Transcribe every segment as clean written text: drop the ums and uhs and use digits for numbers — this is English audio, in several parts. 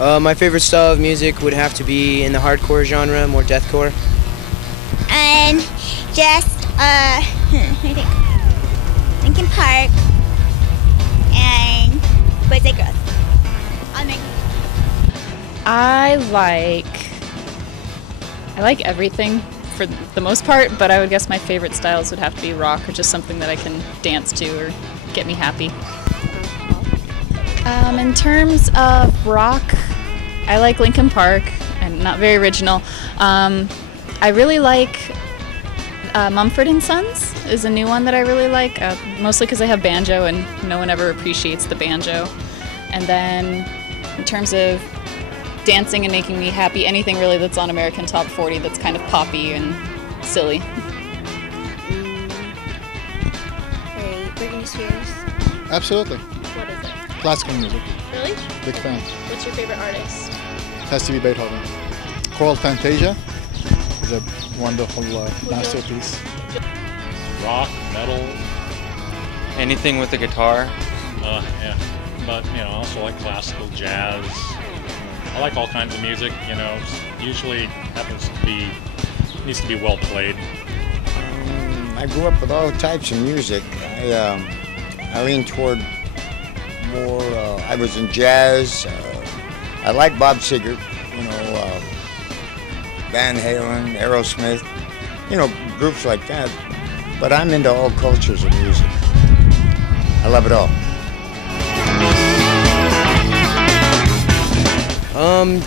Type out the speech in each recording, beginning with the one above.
My favorite style of music would have to be in the hardcore genre, more deathcore. And just I think Linkin Park and Boys and Girls. I like everything for the most part, but I would guess my favorite styles would have to be rock or just something that I can dance to or get me happy. In terms of rock, I like Linkin Park, and not very original. I really like Mumford & Sons is a new one that I really like, mostly because they have banjo and no one ever appreciates the banjo. And then in terms of dancing and making me happy, anything really that's on American Top 40 that's kind of poppy and silly. Britney Spears. Absolutely. What is it? Classical music. Really? Big fan. What's your favorite artist? Has to be Beethoven. Choral Fantasia is a wonderful masterpiece. Rock, metal. Anything with a guitar. Yeah. But, I also like classical, jazz. I like all kinds of music, usually needs to be well played. I grew up with all types of music. I lean toward more, I was in jazz. I like Bob Seger, Van Halen, Aerosmith, groups like that. But I'm into all cultures of music. I love it all.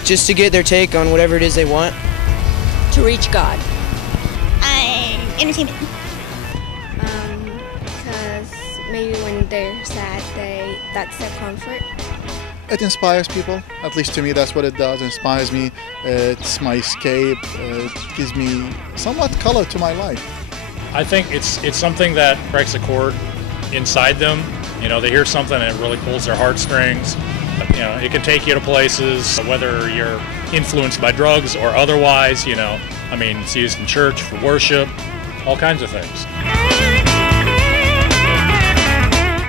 Just to get their take on whatever it is they want. To reach God. Entertainment. Because maybe when they're sad, that's their comfort. It inspires people. At least to me, that's what it does. It inspires me. It's my escape. It gives me somewhat color to my life. I think it's something that strikes a chord inside them. They hear something and it really pulls their heartstrings. It can take you to places, whether you're influenced by drugs or otherwise, it's used in church for worship, all kinds of things.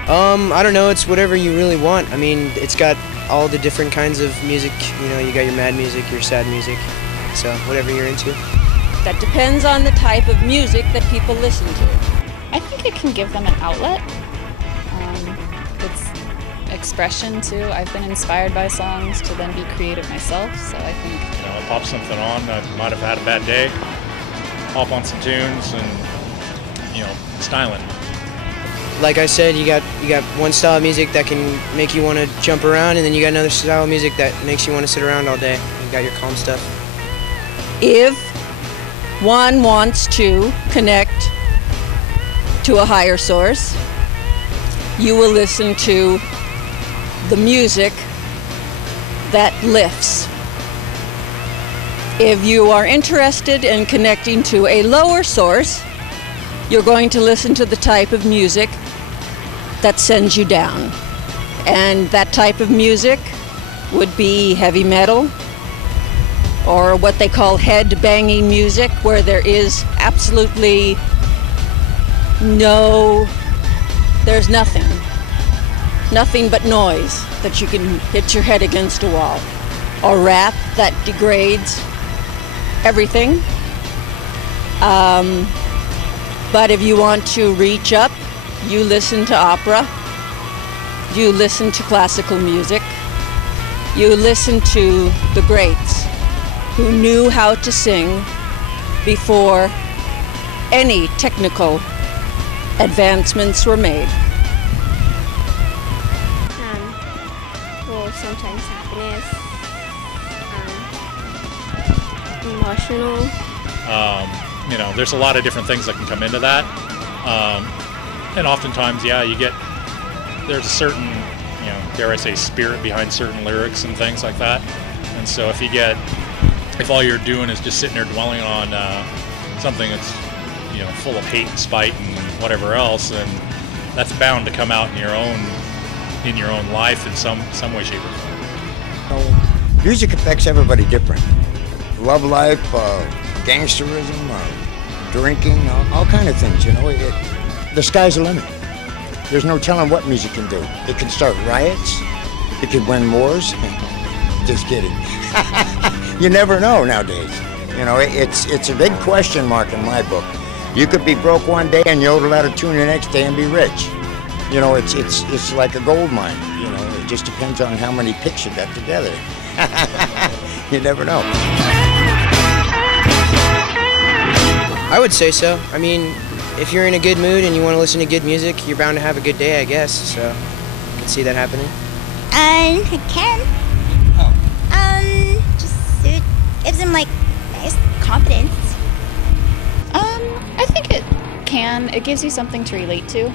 I don't know, it's whatever you really want. It's got all the different kinds of music, you got your mad music, your sad music, so whatever you're into. That depends on the type of music that people listen to. I think it can give them an outlet. It's expression too. I've been inspired by songs to then be creative myself, so I think I'll pop something on. I might have had a bad day, pop on some tunes and styling. Like I said, you got one style of music that can make you want to jump around, and then you got another style of music that makes you want to sit around all day. You got your calm stuff. If one wants to connect to a higher source, you will listen to the music that lifts. If you are interested in connecting to a lower source, you're going to listen to the type of music that sends you down. And that type of music would be heavy metal, or what they call head-banging music, where there is absolutely there's nothing but noise that you can hit your head against a wall. Or rap that degrades everything. But if you want to reach up, you listen to opera, you listen to classical music, you listen to the greats who knew how to sing before any technical advancements were made. Sometimes happiness, emotional. There's a lot of different things that can come into that. And oftentimes, there's a certain, dare I say, spirit behind certain lyrics and things like that. And so if all you're doing is just sitting there dwelling on something that's, full of hate and spite and whatever else, then that's bound to come out in your own life in some way, shape, or form. Music affects everybody different. Love life, gangsterism, drinking, all kind of things, the sky's the limit. There's no telling what music can do. It can start riots, it can win wars, Just kidding. You never know nowadays. You know, it's a big question mark in my book. You could be broke one day and yodel out a tune the next day and be rich. You know, it's like a gold mine. You know, it just depends on how many picks you got together. You never know. I would say so. I mean, if you're in a good mood and you want to listen to good music, you're bound to have a good day, I guess. So I can see that happening. I can. Just it gives him like nice confidence. I think it can. It gives you something to relate to.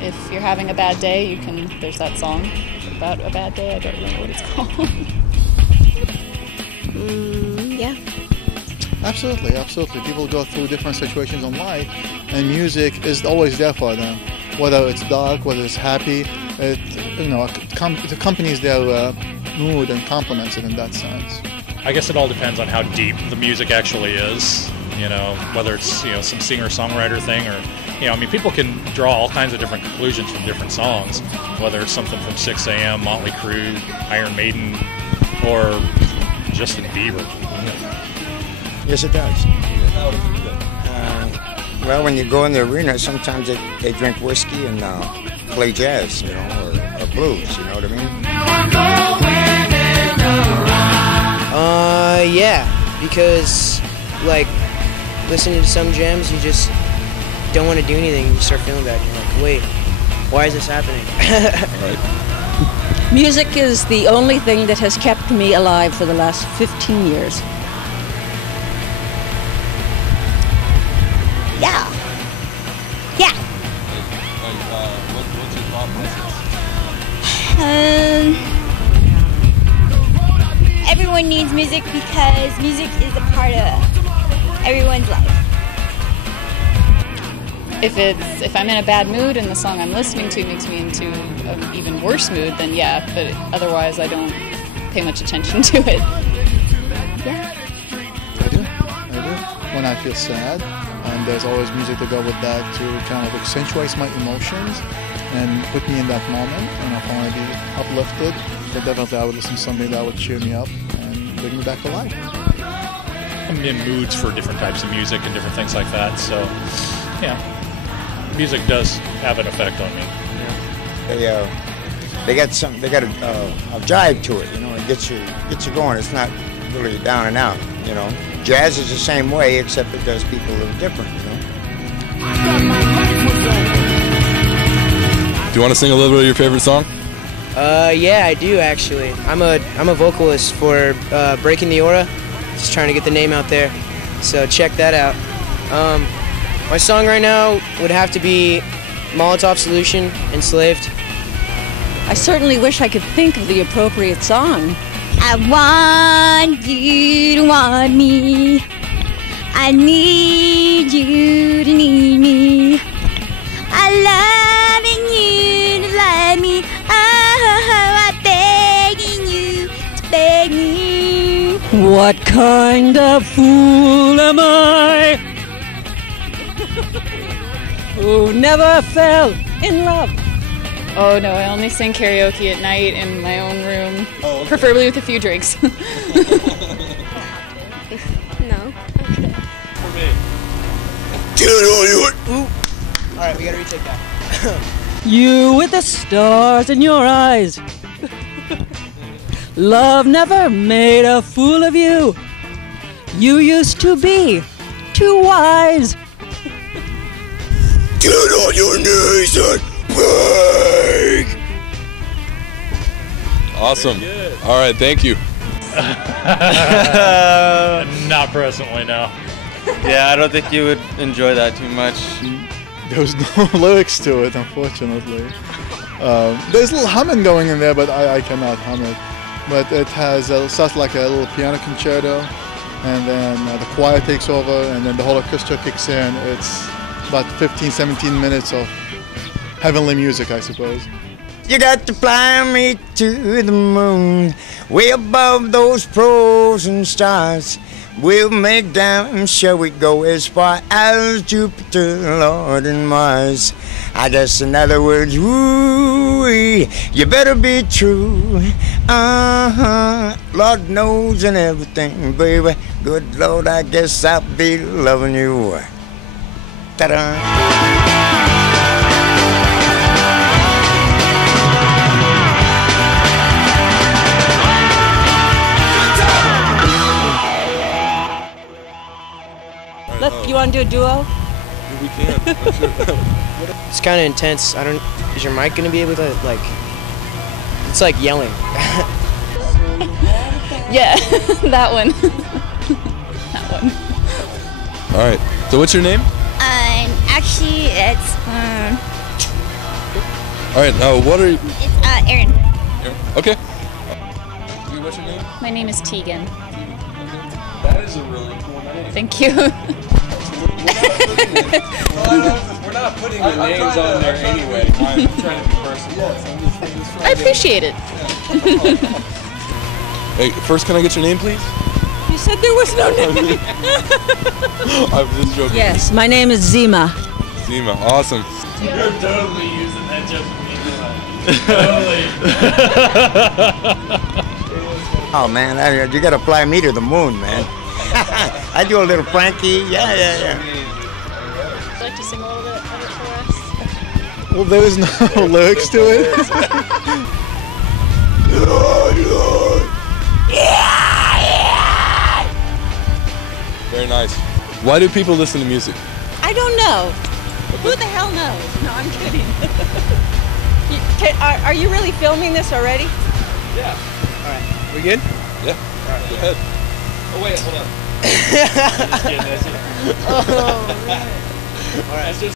If you're having a bad day, there's that song about a bad day. I don't remember what it's called. Yeah. Absolutely, absolutely. People go through different situations in life, and music is always there for them. Whether it's dark, whether it's happy, it accompanies their mood and complements it in that sense. I guess it all depends on how deep the music actually is. You know, whether it's, you know, some singer-songwriter thing or, you know, I mean, people can draw all kinds of different conclusions from different songs, whether it's something from 6 a.m., Motley Crue, Iron Maiden, or Justin Bieber. Yes, it does. Well, when you go in the arena, sometimes they drink whiskey and play jazz, you know, or blues, you know what I mean? Yeah, because, like, listening to some jams, you just don't want to do anything. You start feeling bad. You're like, wait, why is this happening? Right. Music is the only thing that has kept me alive for the last 15 years. Yeah. Yeah. What's your thought process? Everyone needs music because music is a part of everyone's life. If I'm in a bad mood and the song I'm listening to makes me into an even worse mood, then yeah, but otherwise I don't pay much attention to it. Yeah. I do. When I feel sad, and there's always music to go with that to kind of accentuate my emotions and put me in that moment, and if I want to be uplifted, then definitely I would listen to something that would cheer me up and bring me back to life. I'm in moods for different types of music and different things like that, so yeah, music does have an effect on me. They got a jive to it, you know. It gets you going. It's not really down and out, you know. Jazz is the same way, except it does people a little different, you know. Do you want to sing a little bit of your favorite song? Yeah, I do actually. I'm a vocalist for Breaking the Aura. Just trying to get the name out there. So check that out. My song right now would have to be Molotov Solution, Enslaved. I certainly wish I could think of the appropriate song. I want you to want me. I need you to need me. I love you to love me. Oh, I'm begging you to beg me. What kind of fool am I? Who never fell in love? Oh no, I only sing karaoke at night in my own room, preferably with a few drinks. No. For me. Alright, we gotta retake that. You with the stars in your eyes. Love never made a fool of you. You used to be too wise. Get on your knees and beg. Awesome. All right, thank you. Not presently, no. Yeah, I don't think you would enjoy that too much. There's no lyrics to it, unfortunately. There's a little humming going in there, but I cannot hum it. But it starts like a little piano concerto, and then the choir takes over, and then the whole orchestra kicks in. It's about 15-17 minutes of heavenly music, I suppose. You got to fly me to the moon, way above those frozen stars. We'll make down, shall we go as far as Jupiter, Lord, and Mars? I guess in other words, woo-wee, you better be true. Lord knows and everything, baby. Good Lord, I guess I'll be loving you. Ta-da! You want to do a duo? We can. I'm sure. It's kind of intense. Is your mic gonna be able to like? It's like yelling. Yeah, that one. That one. All right. So what's your name? Actually, it's All right. Now, what are you? it's Erin. Okay. What's your name? My name is Tegan. That is a really cool name. Thank you. We're not putting the names on there anyway. I'm trying to be personal. I appreciate it. Hey, first, can I get your name, please? You said there was no name. I'm just joking. Yes, my name is Zima. Zima, awesome. You're totally using that just totally. Oh man, you gotta fly me to the moon, man. I do a little Frankie, yeah. Would you like to sing a little bit of it for us? Well, there is no lyrics to it. Very nice. Why do people listen to music? I don't know. Who the hell knows? No, I'm kidding. Are you really filming this already? Yeah. All right, we good? Yeah. All right. Go ahead. Oh wait, hold on. Oh, man. All right.